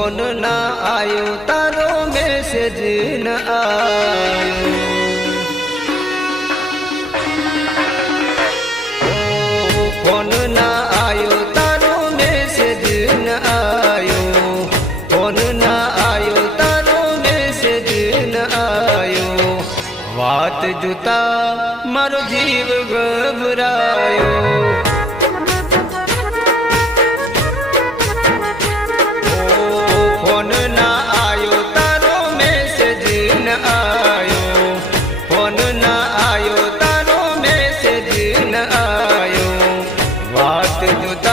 Phone ના આવ્યો તારો મેસેજ ન આવ્યો ફોન ના આયો, તારો મેસેજ ન આયો. ફોન ના આયો, તારો મેસેજ ન આયો. વાત જોતા મારો જીવ ગભરાયો. વાત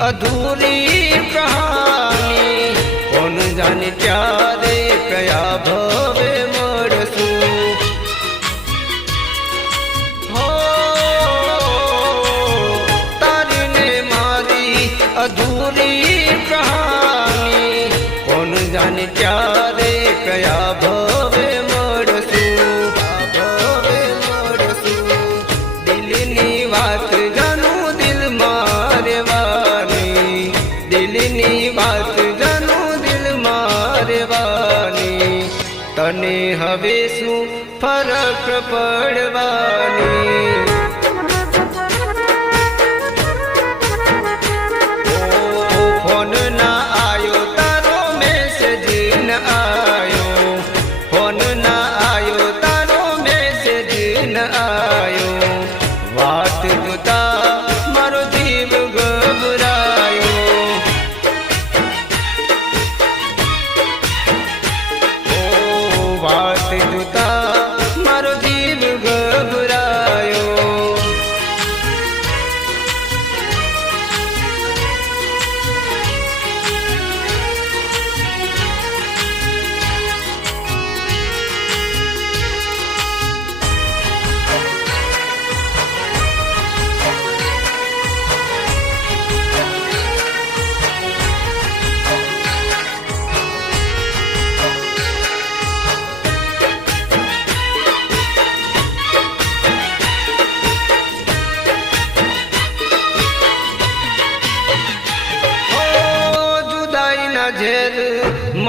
અધૂરી કહાની કોણ જાણે ક્યારે કયા ભવે મળશું હો તારીને મારી અધૂરી કહાની કોણ જાણે ક્યારે કયા દિલની વાત જાણું દિલ મારવાની. તને હવે શું ફરક પડવાની? ઓ વાત જોતા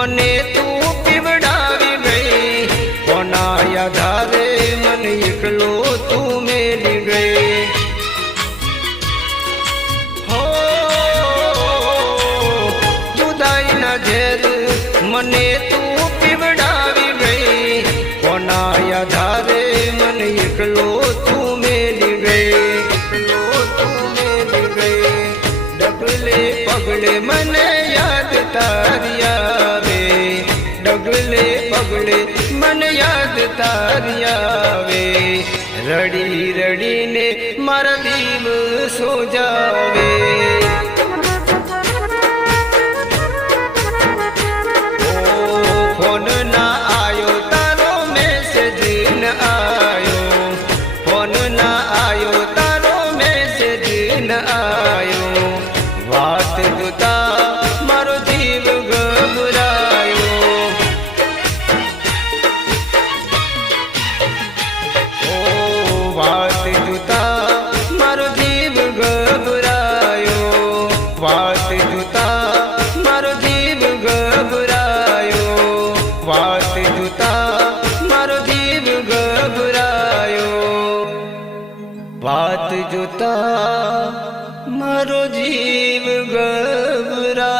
મને તું પીવડાવી ગઈ. કોના યાધારે મને એકલો તું મેલી ગઈ. હો જુદાઈના ઝેર મને તું પીવડાવી ગઈ. કોના યાધારે મને એકલો તું મેલી ગઈ. એકલો તું મેલી ગઈ. ડગલે પગલે મને યાદ તારી આવે ડગલે પગલે મને યાદ તારી આવે. રડી રડીને મારા દીવ સોજાવે. વાતે જુતા, મારો જીવ ગભરાયો. વાતે જુતા, મારો જીવ ગભરાયો. વાત જુતા, મારો જીવ ગભરાયો.